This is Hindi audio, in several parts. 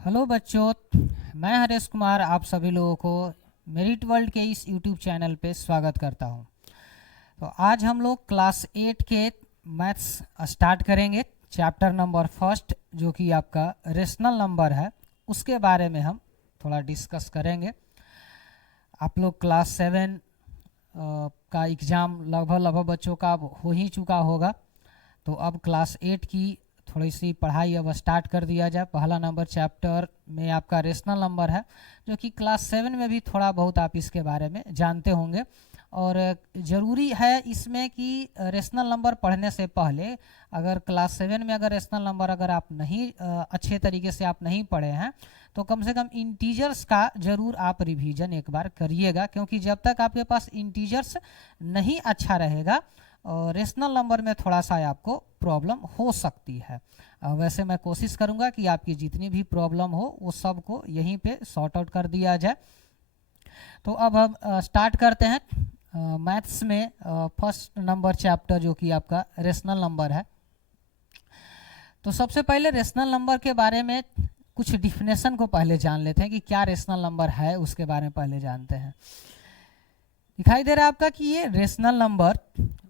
हेलो बच्चों, मैं हरेश कुमार आप सभी लोगों को मेरिट वर्ल्ड के इस यूट्यूब चैनल पे स्वागत करता हूं। तो आज हम लोग क्लास 8 के मैथ्स स्टार्ट करेंगे। चैप्टर नंबर फर्स्ट जो कि आपका रेशनल नंबर है, उसके बारे में हम थोड़ा डिस्कस करेंगे। आप लोग क्लास 7 का एग्ज़ाम लगभग बच्चों का अब हो ही चुका होगा। तो अब क्लास 8 की थोड़ी सी पढ़ाई अब स्टार्ट कर दिया जाए। पहला नंबर चैप्टर में आपका रेशनल नंबर है, जो कि क्लास 7 में भी थोड़ा बहुत आप इसके बारे में जानते होंगे। और ज़रूरी है इसमें कि रेशनल नंबर पढ़ने से पहले अगर क्लास 7 में अगर रेशनल नंबर अगर आप नहीं अच्छे तरीके से आप नहीं पढ़े हैं तो कम से कम इंटीजर्स का ज़रूर आप रिवीजन एक बार करिएगा, क्योंकि जब तक आपके पास इंटीजर्स नहीं अच्छा रहेगा रेशनल नंबर में थोड़ा सा आपको प्रॉब्लम हो सकती है। वैसे मैं कोशिश करूंगा कि आपकी जितनी भी प्रॉब्लम हो वो सब को यहीं पे सॉर्ट आउट कर दिया जाए। तो अब हम स्टार्ट करते हैं मैथ्स में फर्स्ट नंबर चैप्टर जो कि आपका रेशनल नंबर है। तो सबसे पहले रेशनल नंबर के बारे में कुछ डिफिनेशन को पहले जान लेते हैं कि क्या रेशनल नंबर है, उसके बारे में पहले जानते हैं। दिखाई दे रहा है आपका कि ये रेशनल नंबर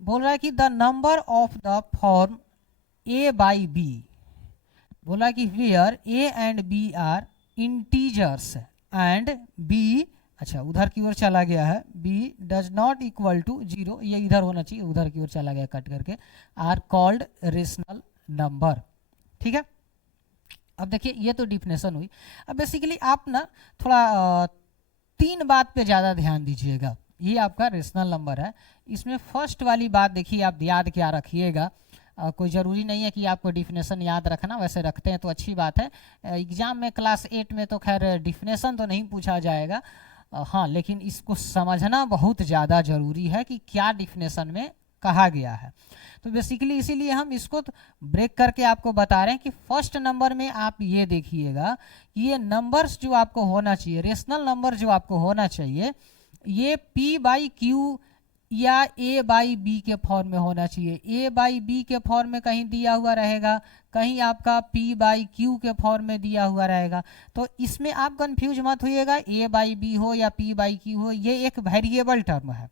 बोल रहा है कि the number of the form A by B, बोला कि here A and B are integers and B, अच्छा उधर की ओर चला गया है, B does not equal to 0, ये इधर होना चाहिए, उधर की ओर चला गया कट करके, आर कॉल्ड रेशनल नंबर। ठीक है, अब देखिए ये तो डिफिनेशन हुई। अब बेसिकली आप ना थोड़ा तीन बात पे ज़्यादा ध्यान दीजिएगा। ये आपका रेशनल नंबर है, इसमें फर्स्ट वाली बात देखिए आप याद क्या रखिएगा। कोई ज़रूरी नहीं है कि आपको डिफिनेशन याद रखना, वैसे रखते हैं तो अच्छी बात है। एग्ज़ाम में क्लास 8 में तो खैर डिफिनेशन तो नहीं पूछा जाएगा, हाँ, लेकिन इसको समझना बहुत ज़्यादा ज़रूरी है कि क्या डिफिनेशन में कहा गया है। तो बेसिकली इसीलिए हम इसको ब्रेक करके आपको बता रहे हैं कि फर्स्ट नंबर में आप ये देखिएगा कि ये नंबर्स जो आपको होना चाहिए, रेशनल नंबर जो आपको होना चाहिए, ये P बाई क्यू या A बाई बी के फॉर्म में होना चाहिए। A बाई बी के फॉर्म में कहीं दिया हुआ रहेगा, कहीं आपका P बाई क्यू के फॉर्म में दिया हुआ रहेगा। तो इसमें आप कंफ्यूज मत होइएगा, A बाई बी हो या P बाई क्यू हो, ये एक वेरिएबल टर्म है।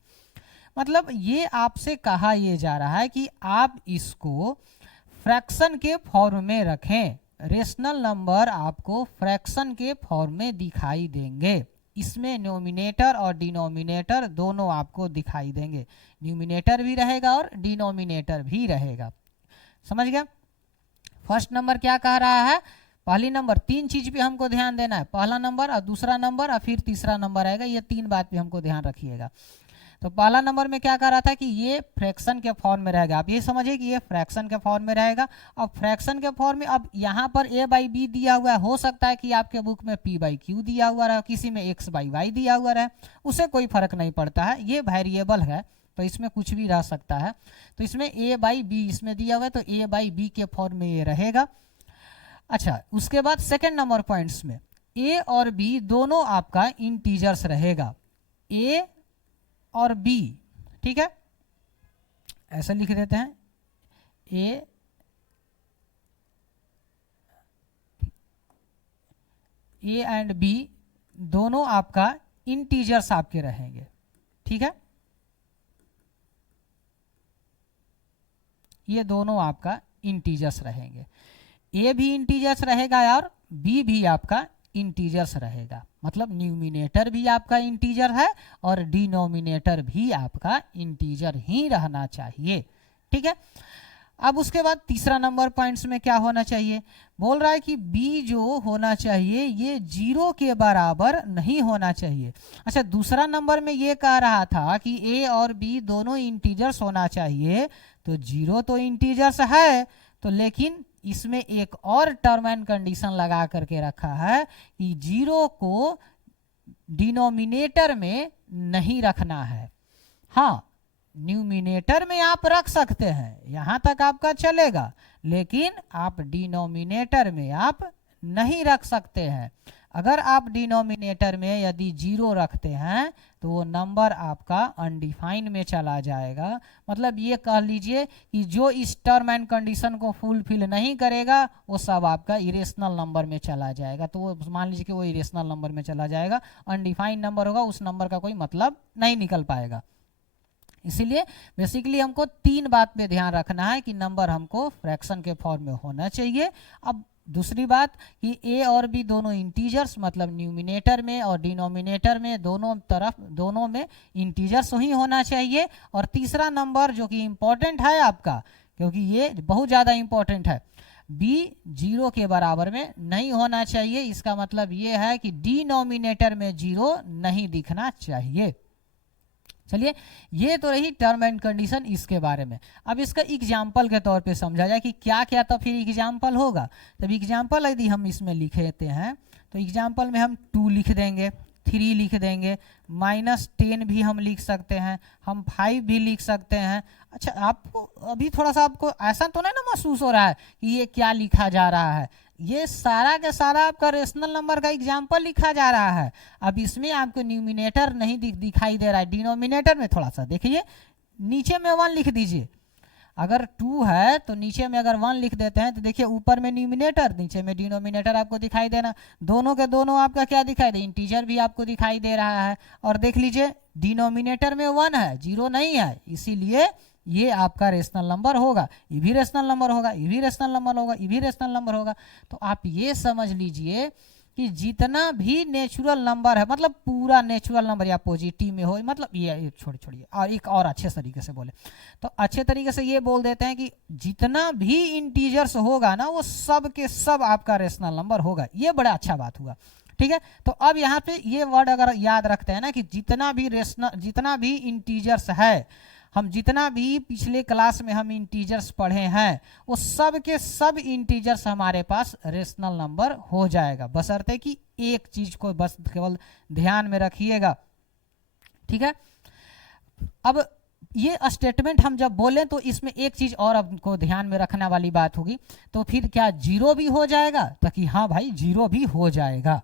मतलब ये आपसे कहा यह जा रहा है कि आप इसको फ्रैक्शन के फॉर्म में रखें। रेशनल नंबर आपको फ्रैक्शन के फॉर्म में दिखाई देंगे। इसमें न्यूमिनेटर और डिनोमिनेटर दोनों आपको दिखाई देंगे, न्यूमिनेटर भी रहेगा और डिनोमिनेटर भी रहेगा। समझ गया? फर्स्ट नंबर क्या कह रहा है, पहली नंबर तीन चीज पे हमको ध्यान देना है, पहला नंबर और दूसरा नंबर और फिर तीसरा नंबर आएगा, ये तीन बात पे हमको ध्यान रखिएगा। तो पहला नंबर में क्या कह रहा था कि ये फ्रैक्शन के फॉर्म में रहेगा। आप ये समझिए कि ये फ्रैक्शन के फॉर्म में रहेगा। अब फ्रैक्शन के फॉर्म में अब यहाँ पर ए बाई बी दिया हुआ है, हो सकता है कि आपके बुक में पी बाई क्यू दिया हुआ रहे, किसी में एक्स बाई वाई दिया हुआ रहे, उसे कोई फर्क नहीं पड़ता है, ये वेरिएबल है तो इसमें कुछ भी रह सकता है। तो इसमें ए बाई बी इसमें दिया हुआ है तो ए बाई बी के फॉर्म में ये रहेगा। अच्छा, उसके बाद सेकेंड नंबर पॉइंट्स में ए और बी दोनों आपका इंटीजर्स रहेगा, ए और बी। ठीक है, ऐसा लिख देते हैं, ए एंड बी दोनों आपका इंटीजर्स आपके रहेंगे। ठीक है, ये दोनों आपका इंटीजर्स रहेंगे, ए भी इंटीजर्स रहेगा और बी भी आपका इंटीजर्स रहेगा। मतलब न्यूमिनेटर भी आपका इंटीजर है और डिनोमिनेटर भी आपका इंटीजर ही रहना चाहिए। ठीक है, अब उसके बाद तीसरा नंबर पॉइंट्स में क्या होना चाहिए, बोल रहा है कि बी जो होना चाहिए ये 0 के बराबर नहीं होना चाहिए। अच्छा, दूसरा नंबर में ये कह रहा था कि ए और बी दोनों इंटीजर्स होना चाहिए, तो 0 तो इंटीजर्स है, तो लेकिन इसमें एक और टर्म एंड कंडीशन लगा करके रखा है कि 0 को डिनोमिनेटर में नहीं रखना है। हाँ, न्यूमिनेटर में आप रख सकते हैं, यहां तक आपका चलेगा, लेकिन आप डिनोमिनेटर में आप नहीं रख सकते हैं। अगर आप डिनोमिनेटर में यदि 0 रखते हैं तो वो नंबर आपका अनडिफाइंड में चला जाएगा। मतलब ये कह लीजिए कि जो इस टर्म एंड कंडीशन को फुलफिल नहीं करेगा वो सब आपका इरेशनल नंबर में चला जाएगा। तो वो मान लीजिए कि वो इरेशनल नंबर में चला जाएगा, अनडिफाइंड नंबर होगा, उस नंबर का कोई मतलब नहीं निकल पाएगा। इसीलिए बेसिकली हमको 3 बात पे ध्यान रखना है कि नंबर हमको फ्रैक्शन के फॉर्म में होना चाहिए। अब दूसरी बात कि ए और बी दोनों इंटीजर्स, मतलब न्यूमिनेटर में और डिनोमिनेटर में दोनों में इंटीजर्स ही होना चाहिए। और तीसरा नंबर जो कि इम्पोर्टेंट है आपका, क्योंकि ये बहुत ज़्यादा इम्पोर्टेंट है, बी 0 के बराबर में नहीं होना चाहिए। इसका मतलब ये है कि डिनोमिनेटर में 0 नहीं दिखना चाहिए। चलिए, ये तो रही टर्म एंड कंडीशन इसके बारे में। अब इसका एग्जाम्पल के तौर पे समझा जाए कि क्या क्या तो फिर एग्जाम्पल होगा। तब एग्जाम्पल यदि हम इसमें लिखते हैं तो एग्जाम्पल में हम 2 लिख देंगे, 3 लिख देंगे, -10 भी हम लिख सकते हैं, हम 5 भी लिख सकते हैं। अच्छा, आपको अभी थोड़ा सा आपको ऐसा तो नहीं ना महसूस हो रहा है कि ये क्या लिखा जा रहा है? ये सारा का सारा आपका रेशनल नंबर का एग्जाम्पल लिखा जा रहा है। अब इसमें आपको न्यूमिनेटर नहीं दिखाई दे रहा है, डिनोमिनेटर में थोड़ा सा देखिए, नीचे में 1 लिख दीजिए। अगर 2 है तो नीचे में अगर 1 लिख देते हैं तो देखिए ऊपर में न्यूमिनेटर, नीचे में डिनोमिनेटर आपको दिखाई देना, दोनों के दोनों आपका क्या दिखाई दे, इंटीजर भी आपको दिखाई दे रहा है। और देख लीजिए डिनोमिनेटर में 1 है, 0 नहीं है, इसीलिए ये आपका रेशनल नंबर होगा। ये भी रेशनल नंबर होगा, ये भी रेशनल नंबर होगा, ये भी रेशनल नंबर होगा। तो आप ये समझ लीजिए कि जितना भी नेचुरल नंबर है, मतलब पूरा नेचुरल नंबर या पॉजिटिव में हो, मतलब ये छोड़िए, और एक और अच्छे तरीके से बोले तो अच्छे तरीके से ये बोल देते हैं कि जितना भी इंटीजर्स होगा ना वो सब के सब आपका रेशनल नंबर होगा। ये बड़ा अच्छा बात हुआ, ठीक है। तो अब यहाँ पे ये वर्ड अगर याद रखते हैं ना कि जितना भी इंटीजर्स है, हम जितना भी पिछले क्लास में हम इंटीजर्स पढ़े हैं वो सब के सब इंटीजर्स हमारे पास रेशनल नंबर हो जाएगा, बशर्ते कि एक चीज को बस केवल ध्यान में रखिएगा, ठीक है। अब ये स्टेटमेंट हम जब बोलें तो इसमें एक चीज और आपको ध्यान में रखने वाली बात होगी, तो फिर क्या 0 भी हो जाएगा? ताकि हाँ भाई 0 भी हो जाएगा,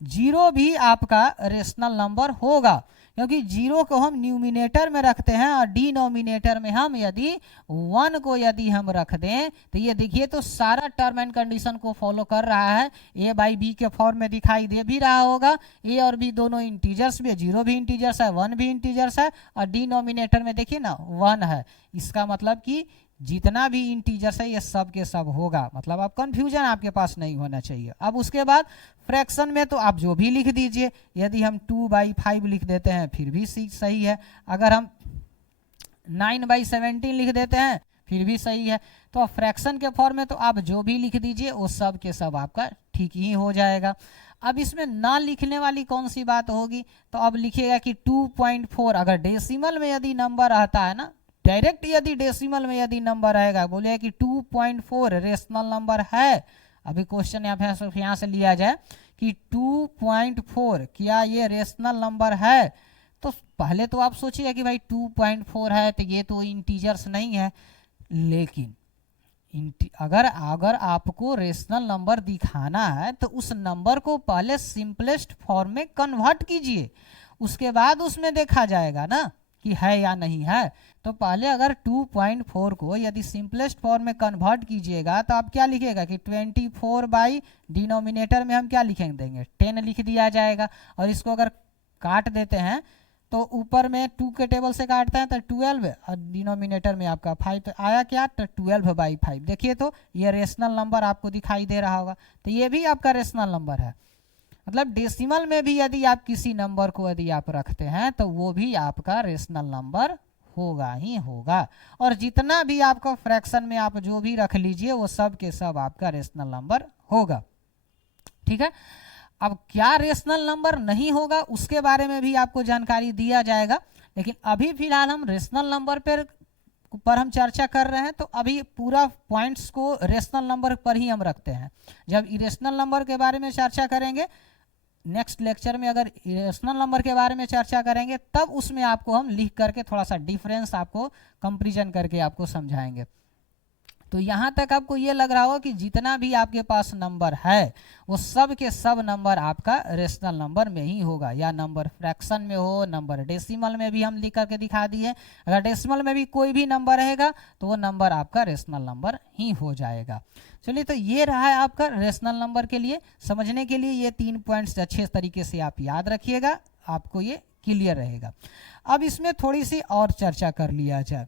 0 भी आपका रेशनल नंबर होगा, क्योंकि 0 को हम न्यूमिनेटर में रखते हैं और डिनोमिनेटर में हम यदि 1 को यदि हम रख दें तो ये देखिए तो सारा टर्म एंड कंडीशन को फॉलो कर रहा है। ए बाई बी के फॉर्म में दिखाई दे भी रहा होगा, ए और बी दोनों इंटीजर्स भी, 0 भी इंटीजर्स है, 1 भी इंटीजर्स है, और डिनोमिनेटर में देखिए ना 1 है। इसका मतलब कि जितना भी इंटीजर्स है ये सब के सब होगा, मतलब आप कंफ्यूजन आपके पास नहीं होना चाहिए। अब उसके बाद फ्रैक्शन में तो आप जो भी लिख दीजिए, यदि हम 2/5 लिख देते हैं फिर भी सही है, अगर हम 9/17 लिख देते हैं फिर भी सही है। तो फ्रैक्शन के फॉर्म में तो आप जो भी लिख दीजिए वो सब के सब आपका ठीक ही हो जाएगा। अब इसमें ना लिखने वाली कौन सी बात होगी, तो अब लिखिएगा कि 2.4 अगर डेसिमल में यदि नंबर आता है ना, डायरेक्ट यदि डेसिमल में यदि नंबर आएगा, बोले कि 2.4 रेशनल नंबर है। अभी क्वेश्चन यहाँ से लिया जाए कि 2.4 क्या ये रेशनल नंबर है, तो पहले तो आप सोचिए कि भाई 2.4 है तो ये तो इंटीजर्स नहीं है, लेकिन अगर आपको रेशनल नंबर दिखाना है तो उस नंबर को पहले सिंपलेस्ट फॉर्म में कन्वर्ट कीजिए, उसके बाद उसमें देखा जाएगा ना कि है या नहीं है। तो पहले अगर 2.4 को यदि सिंपलेस्ट फॉर्म में कन्वर्ट कीजिएगा तो आप क्या लिखिएगा कि 24 बाई डिनोमिनेटर में हम क्या लिखेंगे, देंगे 10 लिख दिया जाएगा। और इसको अगर काट देते हैं तो ऊपर में 2 के टेबल से काटते हैं तो 12 और डिनोमिनेटर में आपका 5 आया क्या, तो 12/5। देखिए तो ये रेशनल नंबर आपको दिखाई दे रहा होगा, तो ये भी आपका रेशनल नंबर है। मतलब डेसिमल में भी यदि आप किसी नंबर को यदि आप रखते हैं तो वो भी आपका रेशनल नंबर होगा ही होगा। और जितना भी आपका फ्रैक्शन में आप जो भी रख लीजिए वो सब के सब आपका रेशनल नंबर होगा, ठीक है। अब क्या रेशनल नंबर नहीं होगा उसके बारे में भी आपको जानकारी दिया जाएगा, लेकिन अभी फिलहाल हम रेशनल नंबर पर हम चर्चा कर रहे हैं, तो अभी पूरा पॉइंट्स को रेशनल नंबर पर ही हम रखते हैं। जब इरेशनल नंबर के बारे में चर्चा करेंगे नेक्स्ट लेक्चर में, अगर इरेशनल नंबर के बारे में चर्चा करेंगे तब उसमें आपको हम लिख करके थोड़ा सा डिफरेंस आपको कंपैरिजन करके आपको समझाएंगे। तो यहाँ तक आपको ये लग रहा हो कि जितना भी आपके पास नंबर है वो सब के सब नंबर आपका रेशनल नंबर में ही होगा, या नंबर फ्रैक्शन में हो, नंबर डेसिमल में भी हम लिख करके दिखा दिए। अगर डेसिमल में भी कोई भी नंबर रहेगा तो वो नंबर आपका रेशनल नंबर ही हो जाएगा। चलिए, तो ये रहा है आपका रेशनल नंबर के लिए। समझने के लिए ये 3 पॉइंट्स अच्छे तरीके से आप याद रखिएगा, आपको ये क्लियर रहेगा। अब इसमें थोड़ी सी और चर्चा कर लिया जाए।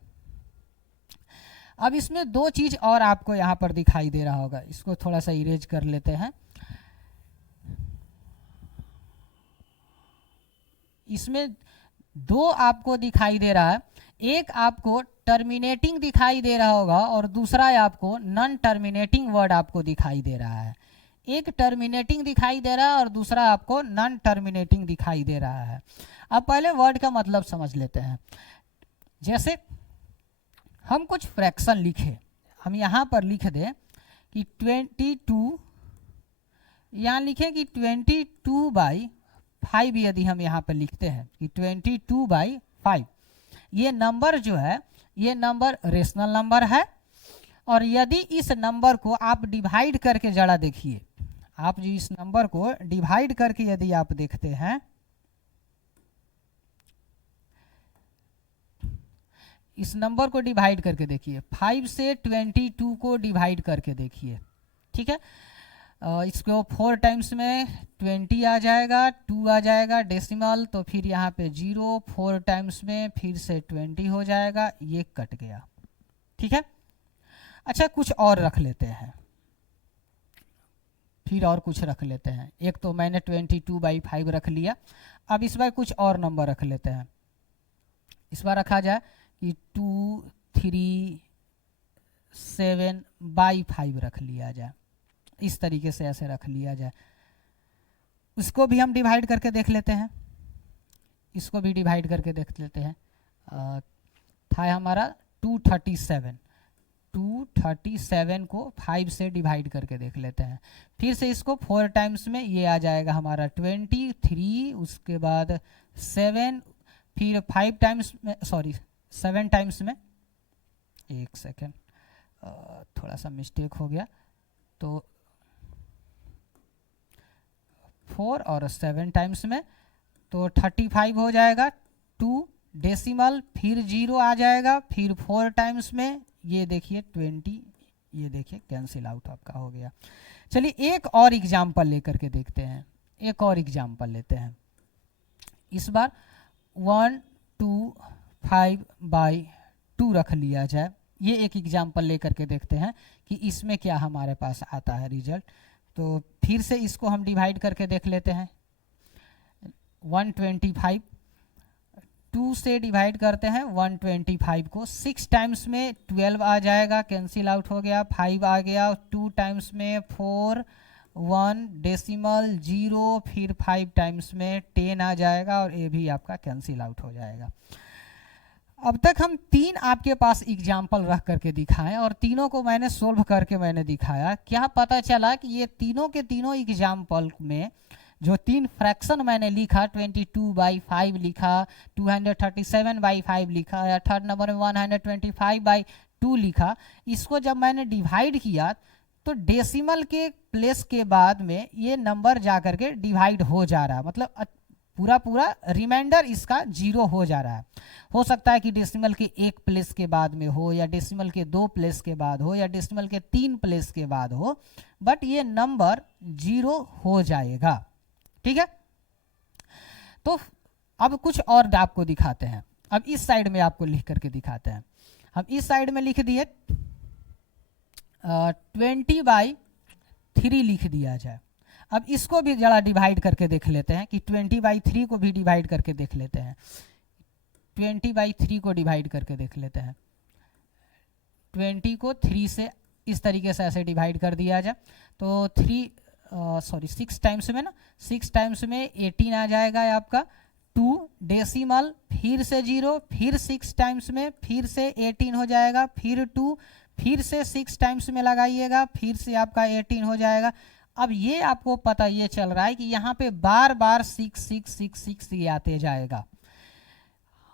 अब इसमें 2 चीज और आपको यहाँ पर दिखाई दे रहा होगा, इसको थोड़ा सा इरेज कर लेते हैं। इसमें 2 आपको दिखाई दे रहा है, एक आपको टर्मिनेटिंग दिखाई दे रहा होगा और दूसरा आपको नॉन टर्मिनेटिंग वर्ड आपको दिखाई दे रहा है। एक टर्मिनेटिंग दिखाई दे रहा है और दूसरा आपको नॉन टर्मिनेटिंग दिखाई दे रहा है। अब पहले वर्ड का मतलब समझ लेते हैं। जैसे हम कुछ फ्रैक्शन लिखे, हम यहाँ पर लिख दें कि 22, यहाँ लिखें कि 22/5, यदि हम यहाँ पर लिखते हैं कि 22/5, ये नंबर जो है ये नंबर रेशनल नंबर है। और यदि इस नंबर को आप डिवाइड करके जरा देखिए, आप जो इस नंबर को डिवाइड करके यदि आप देखते हैं, इस नंबर को डिवाइड करके देखिए, 5 से 22 को डिवाइड करके देखिए, ठीक है। इसको 4 टाइम्स में 20 आ जाएगा, 2 आ जाएगा डेसिमल, तो फिर यहाँ पे 0, 4 टाइम्स में फिर से 20 हो जाएगा, ये कट गया, ठीक है। अच्छा, कुछ और रख लेते हैं, फिर और कुछ रख लेते हैं। एक तो मैंने 22/5 रख लिया, अब इस बार कुछ और नंबर रख लेते हैं। इस बार रखा जाए कि 237/5 रख लिया जाए, इस तरीके से ऐसे रख लिया जाए। उसको भी हम डिवाइड करके देख लेते हैं, इसको भी डिवाइड करके देख लेते हैं। था हमारा 237 को 5 से डिवाइड करके देख लेते हैं। फिर से इसको 4 टाइम्स में ये आ जाएगा हमारा 23, उसके बाद 7, फिर 5 टाइम्स में, सॉरी 7 टाइम्स में, एक सेकेंड थोड़ा सा मिस्टेक हो गया, तो 4 और 7 टाइम्स में तो 35 हो जाएगा। 2 डेसिमल, फिर 0 आ जाएगा, फिर 4 टाइम्स में ये देखिए 20, ये देखिए कैंसिल आउट आपका हो गया। चलिए एक और एग्जाम्पल लेकर के देखते हैं, एक और एग्जाम्पल लेते हैं। इस बार 125/2 रख लिया जाए। ये एक एग्जाम्पल लेकर के देखते हैं कि इसमें क्या हमारे पास आता है रिजल्ट। तो फिर से इसको हम डिवाइड करके देख लेते हैं। 125, 2 से डिवाइड करते हैं 125 को, 6 टाइम्स में 12 आ जाएगा, कैंसिल आउट हो गया, 5 आ गया, 2 टाइम्स में 4, 1 डेसिमल 0, फिर 5 टाइम्स में 10 आ जाएगा और ये भी आपका कैंसिल आउट हो जाएगा। अब तक हम 3 आपके पास एग्जाम्पल रख करके दिखाएं और तीनों को मैंने सोल्व करके मैंने दिखाया। क्या पता चला कि ये तीनों के तीनों एग्जाम्पल में जो 3 फ्रैक्शन मैंने लिखा, 22/5 लिखा, 237/5 लिखा, या थर्ड नंबर में 125/2 लिखा, इसको जब मैंने डिवाइड किया तो डेसिमल के प्लेस के बाद में ये नंबर जा करके डिवाइड हो जा रहा है, मतलब पूरा रिमाइंडर इसका 0 हो जा रहा है। हो सकता है कि डेसिमल के 1 प्लेस के बाद में हो, या डेसिमल के 2 प्लेस के बाद हो, या डेसिमल के 3 प्लेस के बाद हो, बट ये नंबर 0 हो जाएगा, ठीक है। तो अब कुछ और आपको दिखाते हैं। अब इस साइड में आपको लिख करके दिखाते हैं। हम इस साइड में लिख दिए 20/3 लिख दिया जाए। अब इसको भी जरा डिवाइड करके देख लेते हैं कि 20/3 को भी डिवाइड करके देख लेते हैं। 20/3 को डिवाइड करके देख लेते हैं। 20 को 3 से इस तरीके से ऐसे डिवाइड कर दिया जाए तो 6 टाइम्स में ना, 6 टाइम्स में 18 आ जाएगा आपका, 2 डेसिमल, फिर से 0, फिर 6 टाइम्स में फिर से 18 हो जाएगा, फिर 2, फिर से 6 टाइम्स में लगाइएगा, फिर से आपका 18 हो जाएगा। अब ये आपको पता ये चल रहा है कि यहाँ पे बार बार 6 ये आते जाएगा।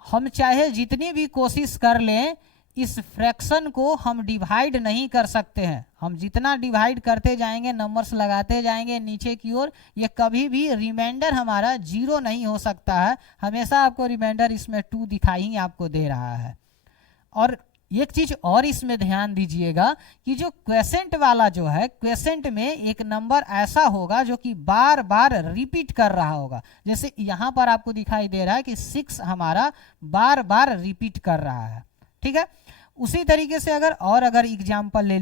हम चाहे जितनी भी कोशिश कर लें इस फ्रैक्शन को हम डिवाइड नहीं कर सकते हैं। हम जितना डिवाइड करते जाएंगे, नंबर्स लगाते जाएंगे नीचे की ओर, ये कभी भी रिमाइंडर हमारा 0 नहीं हो सकता है। हमेशा आपको रिमाइंडर इसमें 2 दिखाई ही आपको दे रहा है। और एक चीज और इसमें ध्यान दीजिएगा कि जो क्वेसेंट वाला जो है, क्वेसेंट में एक नंबर ऐसा होगा जो कि बार बार रिपीट कर रहा होगा। जैसे यहाँ पर आपको दिखाई दे रहा है कि 6 हमारा बार बार रिपीट कर रहा है, ठीक है। उसी तरीके से अगर एग्जाम्पल ले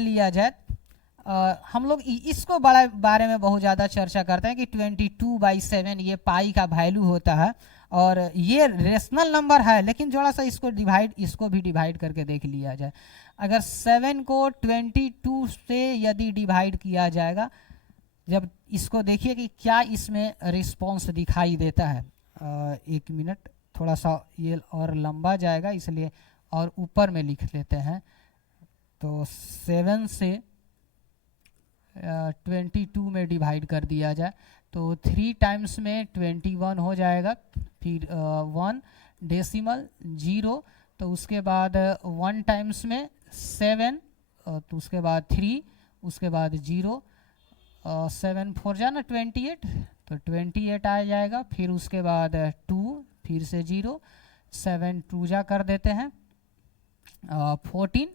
लिया जाए, हम लोग इसको बड़ा बारे में बहुत ज़्यादा चर्चा करते हैं कि 22/7 ये पाई का वैल्यू होता है, और ये रेशनल नंबर है, लेकिन थोड़ा सा इसको भी डिवाइड करके देख लिया जाए। अगर 7 को 22 से यदि डिवाइड किया जाएगा, जब इसको देखिए कि क्या इसमें रिस्पॉन्स दिखाई देता है। 1 मिनट, थोड़ा सा ये और लंबा जाएगा, इसलिए और ऊपर में लिख लेते हैं। तो 7 से 22 में डिवाइड कर दिया जाए तो 3 टाइम्स में 21 हो जाएगा, फिर 1 डेसिमल 0, तो उसके बाद 1 टाइम्स में 7, तो उसके बाद 3, उसके बाद 0, 7 4 जाना 28, तो 28 आ जाएगा। फिर उसके बाद 2, फिर से 0, 7 2 जा कर देते हैं, 14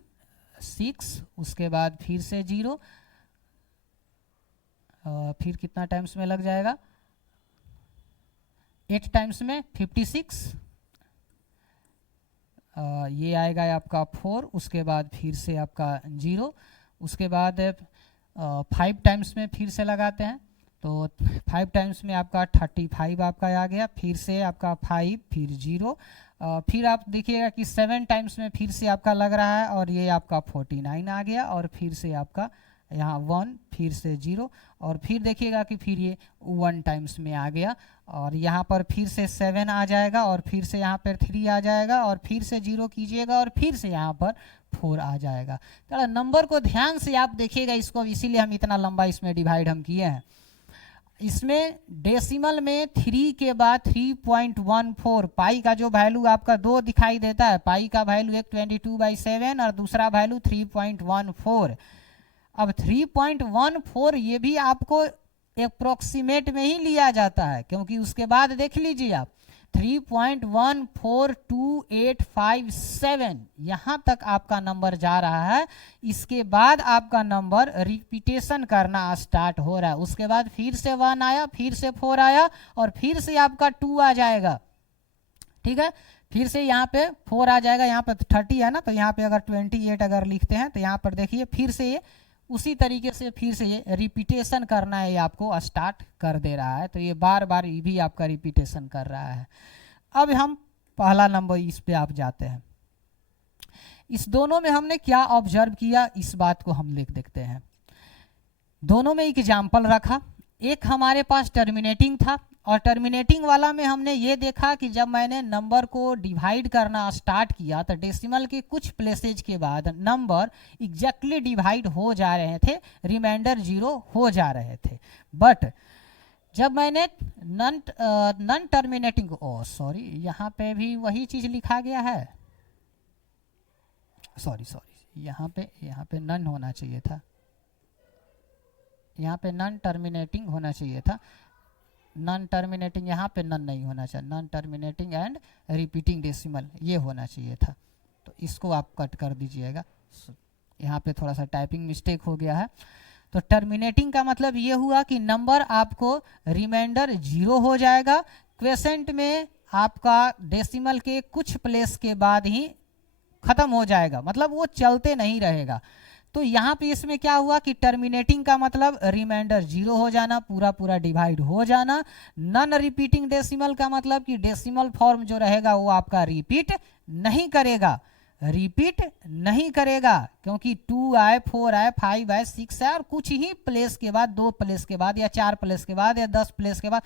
6, उसके बाद फिर से 0, फिर कितना टाइम्स में लग जाएगा, 8 टाइम्स में 56, ये आएगा आपका 4, उसके बाद फिर से आपका 0, उसके बाद 5 टाइम्स में फिर से लगाते हैं, तो 5 टाइम्स में आपका 35 आपका आ गया, फिर से आपका 5, फिर 0, फिर आप देखिएगा कि 7 टाइम्स में फिर से आपका लग रहा है, और ये आपका 49 आ गया, और फिर से आपका यहाँ 1, फिर से 0, और फिर देखिएगा कि फिर ये 1 टाइम्स में आ गया, और यहाँ पर फिर से 7 आ जाएगा, और फिर से यहाँ पर 3 आ जाएगा, और फिर से 0 कीजिएगा, और फिर से यहाँ पर 4 आ जाएगा। तो नंबर को ध्यान से आप देखिएगा इसको, इसीलिए हम इतना लंबा इसमें डिवाइड हम किए हैं। इसमें डेसिमल में 3 के बाद 3.14, पाई का जो वैल्यू आपका 2 दिखाई देता है, पाई का वैल्यू एक 22/7 और दूसरा वैल्यू 3.14। अब 3.14 ये भी आपको अप्रोक्सीमेट में ही लिया जाता है, क्योंकि उसके बाद देख लीजिए आप 3.142857 यहाँ तक आपका नंबर जा रहा है। इसके बाद आपका नंबर रिपीटेशन करना स्टार्ट हो रहा है, उसके बाद फिर से 1 आया, फिर से 4 आया, और फिर से आपका 2 आ जाएगा, ठीक है। फिर से यहाँ पे 4 आ जाएगा, यहाँ पे 30 है ना, तो यहाँ पे अगर 28 अगर लिखते हैं तो यहाँ पर देखिए फिर से ये उसी तरीके से फिर से ये रिपीटेशन करना है, ये आपको स्टार्ट कर दे रहा है। तो ये बार बार ये भी आपका रिपीटेशन कर रहा है। अब हम पहला नंबर इस पे आप जाते हैं। इस दोनों में हमने क्या ऑब्जर्व किया, इस बात को हम देखते हैं। दोनों में एग्जाम्पल रखा, एक हमारे पास टर्मिनेटिंग था, और टर्मिनेटिंग वाला में हमने ये देखा कि जब मैंने नंबर को डिवाइड करना स्टार्ट किया तो डेसिमल के कुछ प्लेसेज के बाद नंबर एग्जैक्टली डिवाइड हो जा रहे थे, रिमाइंडर 0 हो जा रहे थे। बट जब मैंने नॉन टर्मिनेटिंग, सॉरी यहाँ पे भी वही चीज लिखा गया है, सॉरी यहाँ पे नन होना चाहिए था, यहाँ पे नॉन टर्मिनेटिंग होना चाहिए था, नॉन टर्मिनेटिंग यहाँ पे नन नहीं होना चाहिए, non terminating and repeating decimal ये होना चाहिए था। तो इसको आप कट कर दीजिएगा, यहाँ पे थोड़ा सा टाइपिंग मिस्टेक हो गया है। तो टर्मिनेटिंग का मतलब ये हुआ कि नंबर आपको रिमाइंडर 0 हो जाएगा, क्वेसेंट में आपका डेसिमल के कुछ प्लेस के बाद ही खत्म हो जाएगा, मतलब वो चलते नहीं रहेगा। तो यहाँ पे इसमें क्या हुआ कि टर्मिनेटिंग का मतलब रिमाइंडर 0 हो जाना, पूरा डिवाइड हो जाना। नॉन रिपीटिंग डेसिमल का मतलब कि डेसिमल फॉर्म जो रहेगा वो आपका रिपीट नहीं करेगा, क्योंकि 2 आए, 4 आए, 5 आए, 6 आए, और कुछ ही प्लेस के बाद, 2 प्लेस के बाद या 4 प्लेस के बाद या 10 प्लेस के बाद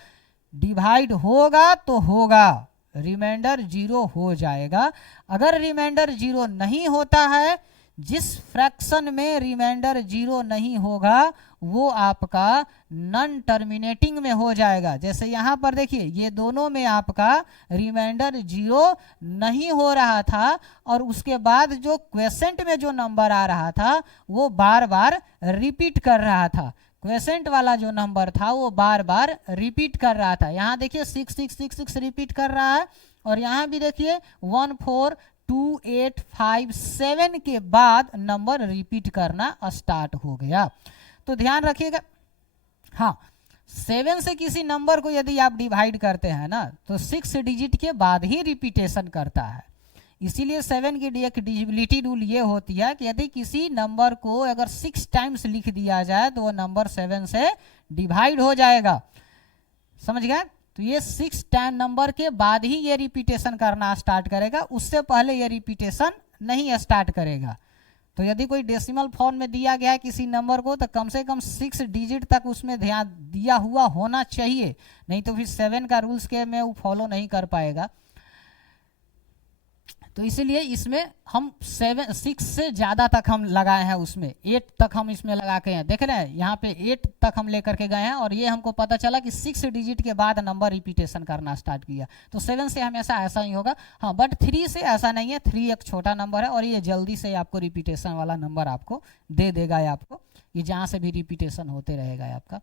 डिवाइड होगा तो होगा, रिमाइंडर 0 हो जाएगा। अगर रिमाइंडर 0 नहीं होता है जिस फ्रैक्शन में रिमाइंडर 0 नहीं होगा वो आपका नॉन टर्मिनेटिंग में हो जाएगा। जैसे यहाँ पर देखिए ये दोनों में आपका रिमाइंडर 0 नहीं हो रहा था और उसके बाद जो क्वेसेंट में जो नंबर आ रहा था वो बार बार रिपीट कर रहा था। क्वेसेंट वाला जो नंबर था वो बार बार रिपीट कर रहा था। यहाँ देखिए 6666 रिपीट कर रहा है और यहाँ भी देखिए 14285 के बाद नंबर रिपीट करना स्टार्ट हो गया। तो ध्यान रखिएगा, हाँ 7 से किसी नंबर को यदि आप डिवाइड करते हैं ना तो 6 डिजिट के बाद ही रिपीटेशन करता है। इसीलिए 7 की एक डिविजिबिलिटी रूल ये होती है कि यदि किसी नंबर को अगर 6 टाइम्स लिख दिया जाए तो वो नंबर 7 से डिवाइड हो जाएगा। समझ गए? तो ये 6 टाइम नंबर के बाद ही ये रिपीटेशन करना स्टार्ट करेगा, उससे पहले ये रिपीटेशन नहीं स्टार्ट करेगा। तो यदि कोई डेसिमल फॉर्म में दिया गया है किसी नंबर को तो कम से कम 6 डिजिट तक उसमें ध्यान दिया हुआ होना चाहिए, नहीं तो फिर 7 का रूल्स के में वो फॉलो नहीं कर पाएगा। तो इसीलिए इसमें हम 6 से ज़्यादा तक हम लगाए हैं, उसमें 8 तक हम इसमें लगा के हैं। देख रहे हैं यहाँ पे 8 तक हम लेकर के गए हैं और ये हमको पता चला कि 6 डिजिट के बाद नंबर रिपीटेशन करना स्टार्ट किया। तो 7 से हमेशा ऐसा ही होगा। हाँ बट 3 से ऐसा नहीं है, 3 एक छोटा नंबर है और ये जल्दी से आपको रिपीटेशन वाला नंबर आपको दे देगा, आपको ये जहाँ से भी रिपीटेशन होते रहेगा आपका।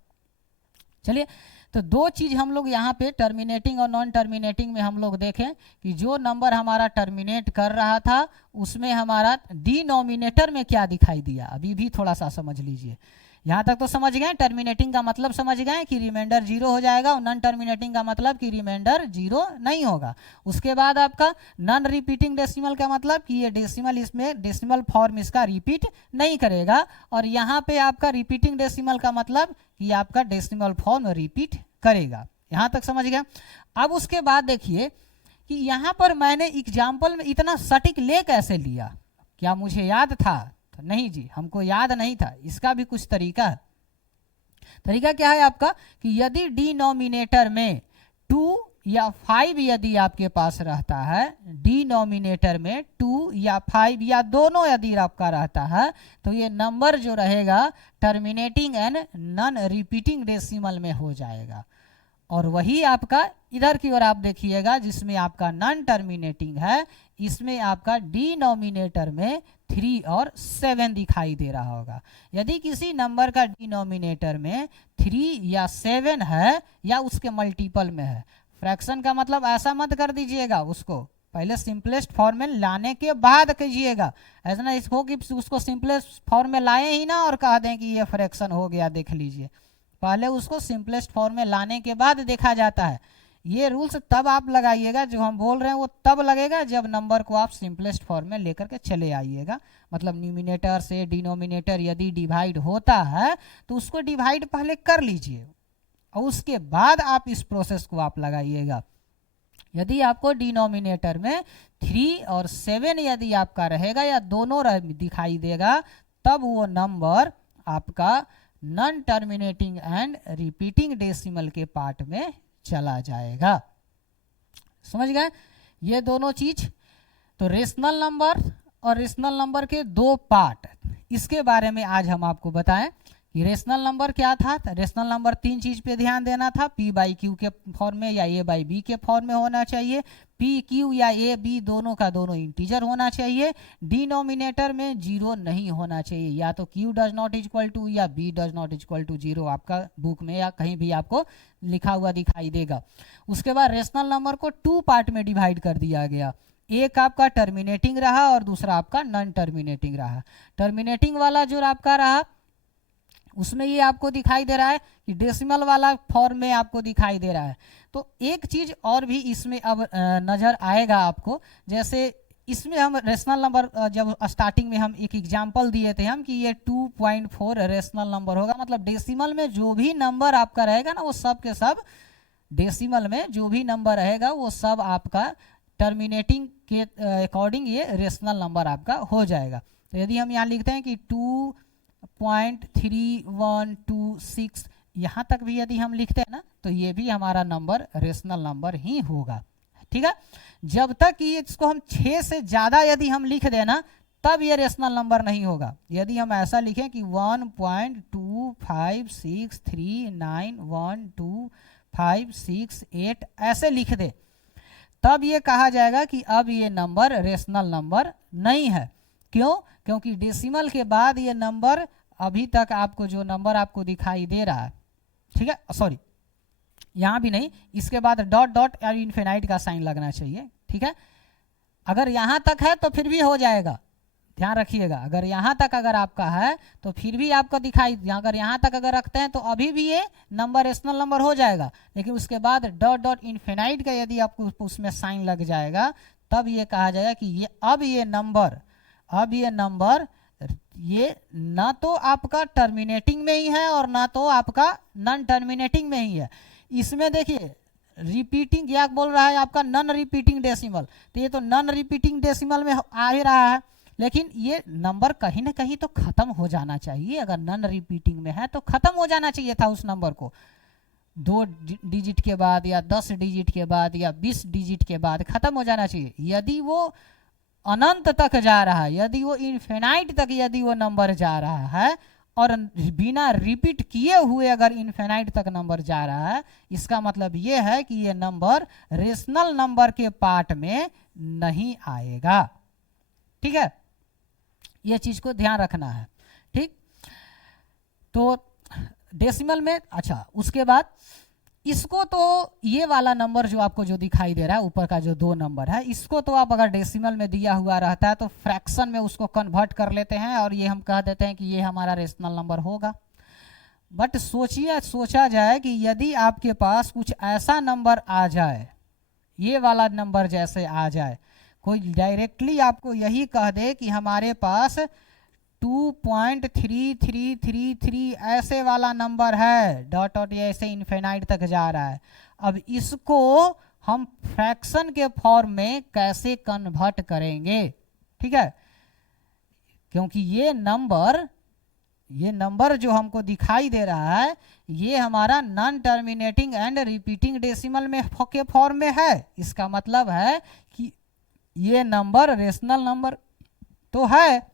चलिए, तो दो चीज़ हम लोग यहाँ पे टर्मिनेटिंग और नॉन टर्मिनेटिंग में हम लोग देखें कि जो नंबर हमारा टर्मिनेट कर रहा था उसमें हमारा डिनोमिनेटर में क्या दिखाई दिया, अभी भी थोड़ा सा समझ लीजिए। यहाँ तक तो समझ गए, टर्मिनेटिंग का मतलब समझ गए कि रिमाइंडर 0 हो जाएगा और नॉन टर्मिनेटिंग का मतलब कि रिमाइंडर 0 नहीं होगा। उसके बाद आपका नॉन रिपीटिंग डेसिमल का मतलब कि ये डेसिमल, इसमें डेसिमल फॉर्म इसका रिपीट नहीं करेगा। और यहाँ पे आपका रिपीटिंग डेसिमल का मतलब कि आपका डेसिमल फॉर्म रिपीट करेगा। यहाँ तक समझ गया। अब उसके बाद देखिए कि यहाँ पर मैंने एग्जाम्पल में इतना सटीक ले कैसे लिया, क्या मुझे याद था? तो नहीं जी, हमको याद नहीं था। इसका भी कुछ तरीका है। तरीका क्या है आपका कि यदि डिनोमिनेटर में 2 या 5 यदि आपके पास रहता है, डिनोमिनेटर में 2 या 5 या दोनों यदि आपका रहता है तो ये नंबर जो रहेगा terminating and non repeating decimal में हो जाएगा। और वही आपका इधर की ओर आप देखिएगा जिसमें आपका नॉन टर्मिनेटिंग है, इसमें आपका डिनोमिनेटर में 3 और 7 दिखाई दे रहा होगा। यदि किसी नंबर का डिनोमिनेटर में 3 या 7 है या उसके मल्टीपल में है, फ्रैक्शन का मतलब ऐसा मत कर दीजिएगा, उसको पहले सिंपलेस्ट फॉर्म में लाने के बाद कीजिएगा। ऐसा ना इसको कि उसको सिंपलेस्ट फॉर्म में लाए ही ना और कह दें कि ये फ्रैक्शन हो गया, देख लीजिए। पहले उसको सिंपलेस्ट फॉर्म में लाने के बाद देखा जाता है। ये रूल्स तब आप लगाइएगा, जो हम बोल रहे हैं वो तब लगेगा जब नंबर को आप सिंपलेस्ट फॉर्म में लेकर के चले आइएगा। मतलब न्यूमिनेटर से डिनोमिनेटर यदि डिवाइड होता है तो उसको डिवाइड पहले कर लीजिए और उसके बाद आप इस प्रोसेस को आप लगाइएगा। यदि आपको डिनोमिनेटर में 3 और 7 यदि आपका रहेगा या दोनों दिखाई देगा तब वो नंबर आपका non terminating and repeating decimal के पार्ट में चला जाएगा। समझ गए ये दोनों चीज? तो रेशनल नंबर और रेशनल नंबर के दो पार्ट, इसके बारे में आज हम आपको बताएं कि रेशनल नंबर क्या था। रेशनल नंबर 3 चीज पे ध्यान देना था, P बाई क्यू के फॉर्म में या A बाई बी के फॉर्म में होना चाहिए। P Q या A B दोनों का दोनों इंटीजर होना चाहिए। डिनोमिनेटर में 0 नहीं होना चाहिए, या तो Q does not equal to या B does not equal to 0 आपका बुक में या कहीं भी आपको लिखा हुआ दिखाई देगा। उसके बाद रेशनल नंबर को 2 पार्ट में डिवाइड कर दिया गया। एक आपका टर्मिनेटिंग रहा और दूसरा आपका नॉन टर्मिनेटिंग रहा। टर्मिनेटिंग वाला जो आपका रहा उसमें ये आपको दिखाई दे रहा है कि डेसिमल वाला फॉर्म में आपको दिखाई दे रहा है। तो एक चीज और भी इसमें अब नजर आएगा आपको, जैसे इसमें हम रेशनल नंबर जब स्टार्टिंग में हम एक एग्जांपल दिए थे हम कि ये 2.4 रेशनल नंबर होगा। मतलब डेसिमल में जो भी नंबर आपका रहेगा ना वो सब के सब, डेसिमल में जो भी नंबर रहेगा वो सब आपका टर्मिनेटिंग के अकॉर्डिंग ये रेशनल नंबर आपका हो जाएगा। तो यदि हम यहाँ लिखते हैं कि 2.3126 यहाँ तक भी यदि हम लिखते हैं ना तो ये भी हमारा नंबर रेशनल नंबर ही होगा। ठीक है, जब तक कि इसको हम 6 से ज़्यादा यदि हम लिख देना तब ये रेशनल नंबर नहीं होगा। यदि हम ऐसा लिखें कि 1.256391258 ऐसे लिख दे, तब ये कहा जाएगा कि अब ये नंबर रेशनल नंबर नहीं है। क्यों? क्योंकि डेसिमल के बाद ये नंबर अभी तक आपको जो नंबर आपको दिखाई दे रहा है, ठीक है, सॉरी यहाँ भी नहीं, इसके बाद डॉट डॉट या इन्फिनाइट का साइन लगना चाहिए, ठीक है। अगर यहाँ तक है तो फिर भी हो जाएगा, ध्यान रखिएगा। अगर यहाँ तक अगर आपका है तो फिर भी आपको दिखाई, अगर यहाँ तक अगर रखते हैं तो अभी भी ये नंबर रेशनल नंबर हो जाएगा। लेकिन उसके बाद डॉट डॉट इन्फिनाइट का यदि आपको उसमें साइन लग जाएगा, तब ये कहा जाएगा कि ये अब ये नंबर ये ना तो आपका टर्मिनेटिंग में ही है और ना तो आपका नॉन टर्मिनेटिंग में ही है। इसमें देखिए रिपीटिंग क्या बोल रहा है आपका, नॉन रिपीटिंग डेसिमल, तो ये तो नॉन रिपीटिंग डेसिमल में आ ही रहा है। लेकिन ये नंबर कहीं ना कहीं तो खत्म हो जाना चाहिए। अगर नॉन रिपीटिंग में है तो खत्म हो जाना चाहिए था उस नंबर को, 2 डिजिट के बाद या 10 डिजिट के बाद या 20 डिजिट के बाद खत्म हो जाना चाहिए। यदि वो अनंत तक जा रहा है, यदि वो इन्फिनाइट तक यदि वो नंबर जा रहा है और बिना रिपीट किए हुए अगर इन्फिनाइट तक नंबर जा रहा है, इसका मतलब ये है कि ये नंबर रेशनल नंबर के पार्ट में नहीं आएगा, ठीक है। ये चीज को ध्यान रखना है, ठीक। तो डेसिमल में, अच्छा उसके बाद इसको तो ये वाला नंबर जो आपको जो दिखाई दे रहा है ऊपर का जो 2 नंबर है, इसको तो आप अगर डेसिमल में दिया हुआ रहता है तो फ्रैक्शन में उसको कन्वर्ट कर लेते हैं और ये हम कह देते हैं कि ये हमारा रेशनल नंबर होगा। बट सोचा जाए कि यदि आपके पास कुछ ऐसा नंबर आ जाए, ये वाला नंबर जैसे आ जाए, कोई डायरेक्टली आपको यही कह दे कि हमारे पास 2.3333 ऐसे वाला नंबर है, डॉट डॉट ये ऐसे इन्फिनाइट तक जा रहा है। अब इसको हम फ्रैक्शन के फॉर्म में कैसे कन्वर्ट करेंगे, ठीक है। क्योंकि ये नंबर जो हमको दिखाई दे रहा है ये हमारा non terminating and repeating decimal में के फॉर्म में है। इसका मतलब है कि ये नंबर रेशनल नंबर तो है,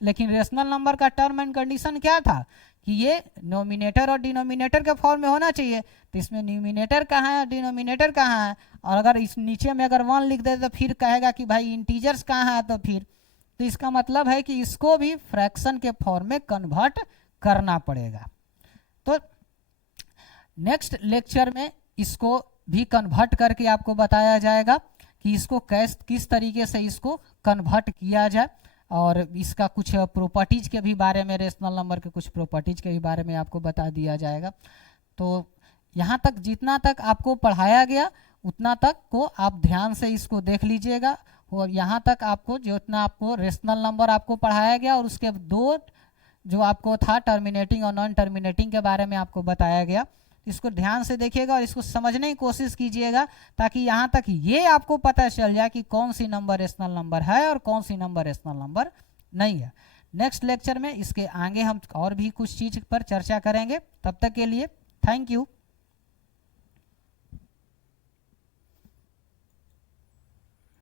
लेकिन रेशनल नंबर का टर्म एंड कंडीशन क्या था कि ये नोमिनेटर और डिनोमिनेटर के फॉर्म में होना चाहिए। तो इसमें न्यूमिनेटर कहाँ है, डिनोमिनेटर कहाँ है, और अगर इस नीचे में अगर 1 लिख दे तो फिर कहेगा कि भाई इंटीजर्स कहाँ है, तो इसका मतलब है कि इसको भी फ्रैक्शन के फॉर्म में कन्वर्ट करना पड़ेगा। तो नेक्स्ट लेक्चर में इसको भी कन्वर्ट करके आपको बताया जाएगा कि इसको किस तरीके से इसको कन्वर्ट किया जाए, और इसका कुछ प्रॉपर्टीज के भी बारे में, रेशनल नंबर के कुछ प्रॉपर्टीज के भी बारे में आपको बता दिया जाएगा। तो यहाँ तक जितना तक आपको पढ़ाया गया उतना तक को आप ध्यान से इसको देख लीजिएगा, और यहाँ तक आपको जितना आपको रेशनल नंबर आपको पढ़ाया गया और उसके 2 जो आपको था टर्मिनेटिंग और नॉन टर्मिनेटिंग के बारे में आपको बताया गया, इसको ध्यान से देखिएगा और इसको समझने की कोशिश कीजिएगा, ताकि यहाँ तक ये आपको पता चल जाए कि कौन सी नंबर रेशनल नंबर है और कौन सी नंबर रेशनल नंबर नहीं है। नेक्स्ट लेक्चर में इसके आगे हम और भी कुछ चीज़ पर चर्चा करेंगे। तब तक के लिए थैंक यू।